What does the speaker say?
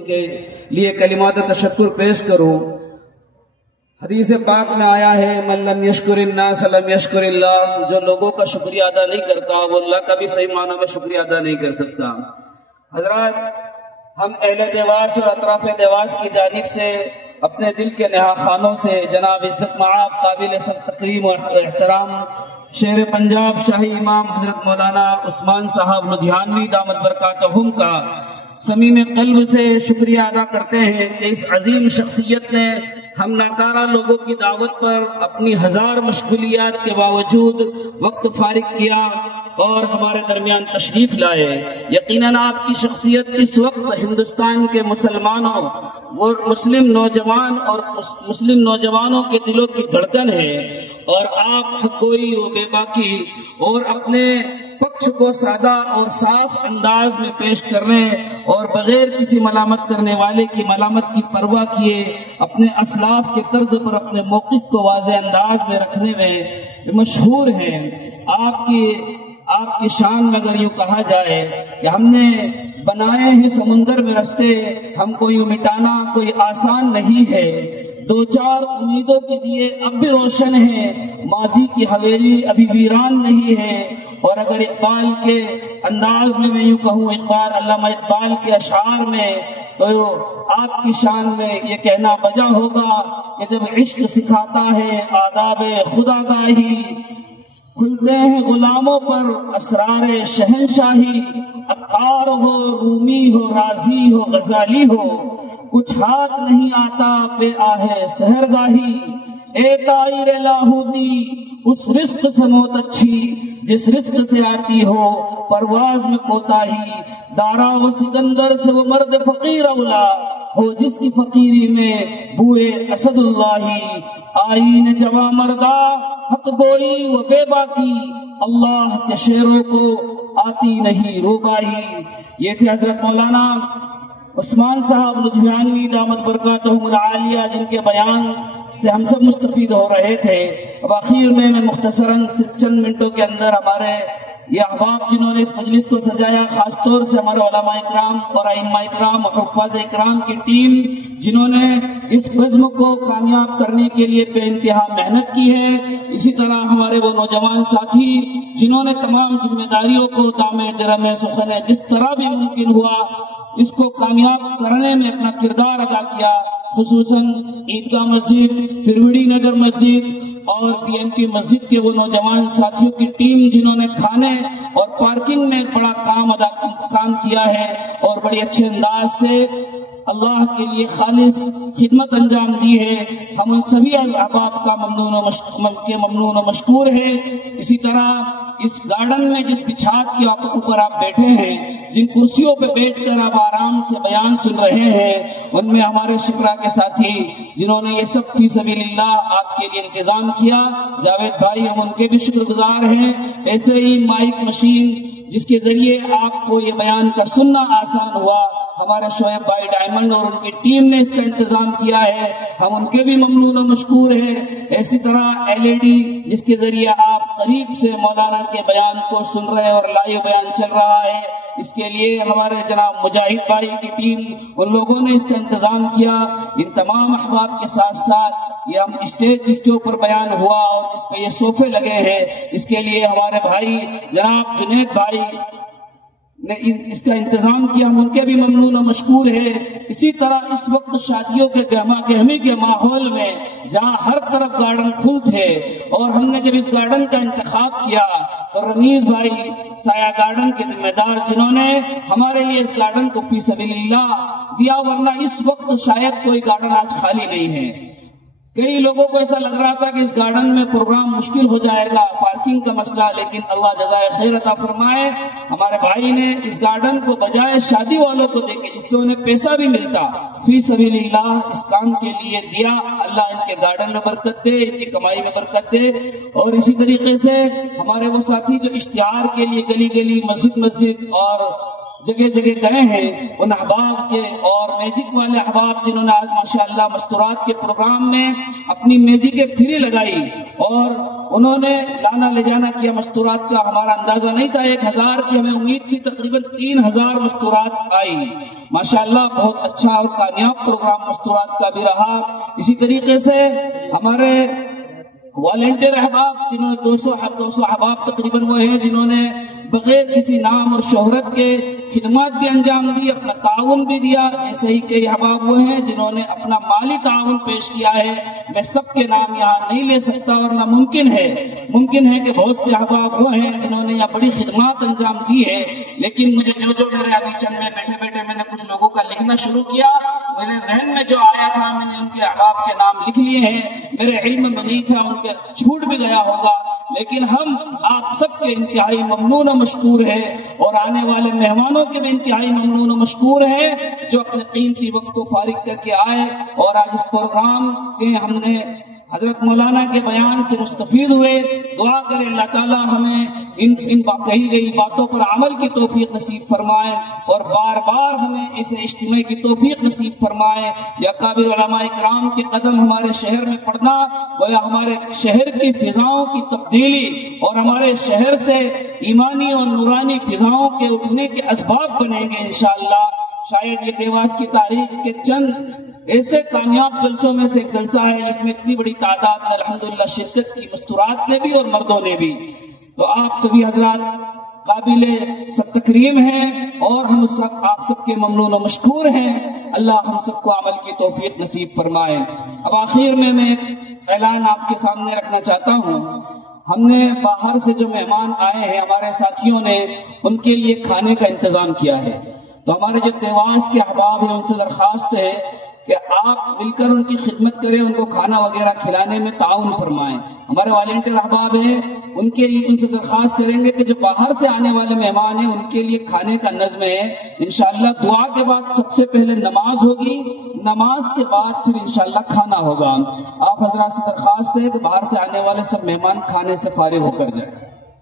کے لیے کلمات تشکر پیش کروں۔ حدیث پاک میں آیا ہے من لم یشکر الناس لم یشکر اللہ، جو لوگوں کا شکریہ ادا نہیں کرتا وہ اللہ کا بھی صحیح معنی میں شکریہ ادا نہیں کر سکتا۔ حضرات، ہم اہل دیواس اور اطراف دیواس کی جانب سے اپنے دل کے نہا خانوں سے جناب عزت معاب قابل تکریم و احترام شیر پنجاب شاہی امام حضرت مولانا عثمان صاحب لدھیانوی دامت برکاتہم کا صمیم قلب سے شکریہ ادا کرتے ہیں کہ اس عظیم شخصیت نے ہم ناکارہ لوگوں کی دعوت پر اپنی ہزار مشغولیات کے باوجود وقت فارغ کیا اور ہمارے درمیان تشریف لائے۔ یقیناً آپ کی شخصیت اس وقت ہندوستان کے مسلمانوں اور مسلم نوجوان اور مسلم نوجوانوں کے دلوں کی دھڑکن ہے، اور آپ حق گوئی و بے باکی اور اپنے پکش کو سادہ اور صاف انداز میں پیش کرنے اور بغیر کسی ملامت کرنے والے کی ملامت کی پرواہ کیے اپنے اسلاف کے طرز پر اپنے موقف کو واضح انداز میں رکھنے میں مشہور ہیں۔ آپ کی شان میں اگر یوں کہا جائے کہ ہم نے بنائے ہیں سمندر میں رستے، ہم کو یوں مٹانا کوئی آسان نہیں ہے، دو چار امیدوں کے دیے اب بھی روشن ہے، ماضی کی حویلی ابھی ویران نہیں ہے۔ اور اگر اقبال کے انداز میں یوں کہوں، علامہ اقبال کے اشعار میں، تو آپ کی شان میں یہ کہنا بجا ہوگا کہ جب عشق سکھاتا ہے آداب خداگاہی، کھلتے ہیں غلاموں پر اسرار شہنشاہی، عطار ہو رومی ہو رازی ہو غزالی ہو، کچھ ہاتھ نہیں آتا بے آہ سحرگاہی، اے طائر لاہوتی اس رزق سے موت اچھی جس رزق سے آتی ہو پرواز میں کوتاہی، دارا و سکندر سے وہ مرد فقیر اولا ہو جس کی فقیری میں بوئے اسد اللہ، آئین جواں مردہ حق گوئی و بے باکی، اللہ کے شیروں کو آتی نہیں روبائی۔ یہ تھے حضرت مولانا عثمان صاحب لدھیانوی دامت برکاتہم العالیہ، جن کے بیان سے ہم سب مستفید ہو رہے تھے۔ اب آخر میں مختصراً صرف چند منٹوں کے اندر ہمارے یہ احباب جنہوں نے اس مجلس کو سجایا، خاص طور سے ہمارے علماء اکرام اور ائمہ اکرام اور حفاظ اکرام کی ٹیم جنہوں نے اس بزم کو کامیاب کرنے کے لیے بے انتہا محنت کی ہے، اسی طرح ہمارے وہ نوجوان ساتھی جنہوں نے تمام ذمہ داریوں کو دامے درمے سخنے جس طرح بھی ممکن ہوا اس کو کامیاب کرنے میں اپنا کردار ادا کیا، خصوصاً عیدگاہ مسجد، پروڑی نگر مسجد اور پی این پی مسجد کے وہ نوجوان ساتھیوں کی ٹیم جنہوں نے کھانے اور پارکنگ میں بڑا کام کیا ہے اور بڑے اچھے انداز سے اللہ کے لیے خالص خدمت انجام دی ہے۔ ہم ان سبھی احباب کا ممنون و مشکور ہے۔ اسی طرح اس گارڈن میں جس بچھات کے اوپر آپ بیٹھے ہیں، جن کرسیوں پہ بیٹھ کر آپ آرام سے بیان سن رہے ہیں، ان میں ہمارے شکرا کے ساتھی جنہوں نے یہ سب فی سبیل اللہ آپ کے لیے انتظام کیا، جاوید بھائی، ہم ان کے بھی شکر گزار ہیں۔ ایسے ہی مائک مشین جس کے ذریعے آپ کو یہ بیان کا سننا آسان ہوا، ہمارے شعیب بھائی ڈائمنڈ اور ان کی ٹیم نے اس کا انتظام کیا ہے، ہم ان کے بھی ممنون و مشکور ہیں۔ اسی طرح LED جس کے ذریعے آپ قریب سے مولانا کے بیان کو سن رہے اور لائیو بیان چل رہا ہے، اس کے لیے ہمارے جناب مجاہد بھائی کی ٹیم، ان لوگوں نے اس کا انتظام کیا۔ ان تمام احباب کے ساتھ ساتھ یہ ہم اسٹیج جس کے اوپر بیان ہوا اور جس پہ یہ صوفے لگے ہیں، اس کے لیے ہمارے بھائی جناب جنید بھائی نے اس کا انتظام کیا، ہم ان کے بھی ممنون و مشکور ہے۔ اسی طرح اس وقت شادیوں کے گہما گہمی کے ماحول میں جہاں ہر طرف گارڈن پھول تھے اور ہم نے جب اس گارڈن کا انتخاب کیا تو رمیز بھائی سایہ گارڈن کے ذمہ دار جنہوں نے ہمارے لیے اس گارڈن کو فی سبیل اللہ دیا، ورنہ اس وقت شاید کوئی گارڈن آج خالی نہیں ہے۔ کئی لوگوں کو ایسا لگ رہا تھا کہ اس گارڈن میں پروگرام مشکل ہو جائے گا، پارکنگ کا مسئلہ، لیکن اللہ جزائے خیر عطا فرمائے، ہمارے بھائی نے اس گارڈن کو بجائے شادی والوں کو دے کے جس پہ انہیں پیسہ بھی ملتا فی سبیل اللہ اس کام کے لیے دیا۔ اللہ ان کے گارڈن میں برکت دے، ان کی کمائی میں برکت دے۔ اور اسی طریقے سے ہمارے وہ ساتھی جو اشتہار کے لیے گلی گلی مسجد اور جگہ جگہ گئے ہیں، ان احباب کے اور میوزک والے احباب جنہوں نے آج ماشاءاللہ مستورات کے پروگرام میں اپنی میوزک فری لگائی اور انہوں نے لانا لے جانا کیا مستورات کا، ہمارا اندازہ نہیں تھا 1000 کی، ہمیں امید تھی تقریباً 3000 مستورات آئی. ماشاءاللہ بہت اچھا اور کامیاب پروگرام مستورات کا بھی رہا. اسی طریقے سے ہمارے والنٹیئر احباب جنہوں نے 200 احباب تقریباً وہ ہیں جنہوں نے بغیر کسی نام اور شہرت کے خدمات بھی انجام دی، اپنا تعاون بھی دیا. ایسے ہی کئی احباب وہ ہیں جنہوں نے اپنا مالی تعاون پیش کیا ہے. میں سب کے نام یہاں نہیں لے سکتا اور نہ ممکن ہے کہ بہت سے احباب وہ ہیں جنہوں نے یہاں بڑی خدمات انجام دی ہے. لیکن مجھے جو میرے ابھی چند میں بیٹھے میں نے کچھ لوگوں کا لکھنا شروع کیا، میرے ذہن میں جو آیا تھا میں نے ان کے احباب کے نام لکھ لیے ہیں. میرے علم میں نہیں تھا، ان کے چھوٹ بھی گیا ہوگا، لیکن ہم آپ سب کے انتہائی ممنون و مشکور ہیں، اور آنے والے مہمانوں کے بھی انتہائی ممنون و مشکور ہیں جو اپنے قیمتی وقت کو فارغ کر کے آئے اور آج اس پروگرام کے ہم نے حضرت مولانا کے بیان سے مستفید ہوئے. دعا کرے اللہ تعالیٰ ہمیں ان کہی گئی باتوں پر عمل کی توفیق نصیب فرمائے اور بار بار ہمیں ایسے اجتماع کی توفیق نصیب فرمائے. یا قابل علماء کرام کے قدم ہمارے شہر میں پڑنا گویا ہمارے شہر کی فضاؤں کی تبدیلی اور ہمارے شہر سے ایمانی اور نورانی فضاؤں کے اٹھنے کے اسباب بنیں گے انشاءاللہ. شاید یہ دیواس کی تاریخ کے چند ایسے کامیاب جلسوں میں سے ایک جلسہ ہے جس میں اتنی بڑی تعداد میں الحمدللہ شرکت کی، مستورات نے بھی اور مردوں نے بھی. تو آپ سبھی حضرات قابل سب تکریم ہیں اور ہم آپ سب کے ممنون و مشکور ہیں. اللہ ہم سب کو عمل کی توفیق نصیب فرمائے. اب آخر میں ایک اعلان آپ کے سامنے رکھنا چاہتا ہوں. ہم نے باہر سے جو مہمان آئے ہیں ہمارے ساتھیوں نے ان کے لیے کھانے کا انتظام کیا ہے. تو ہمارے جو دیواس کے احباب ہیں ان سے درخواست ہے کہ آپ مل کر ان کی خدمت کریں، ان کو کھانا وغیرہ کھلانے میں تعاون فرمائیں. ہمارے والنٹیئر احباب ہیں ان کے لیے ان سے درخواست کریں گے کہ جو باہر سے آنے والے مہمان ہیں ان کے لیے کھانے کا نظم ہے. انشاءاللہ دعا کے بعد سب سے پہلے نماز ہوگی، نماز کے بعد پھر انشاءاللہ کھانا ہوگا. آپ حضرات سے درخواست ہے کہ باہر سے آنے والے سب مہمان کھانے سے فارغ ہو کر جائیں.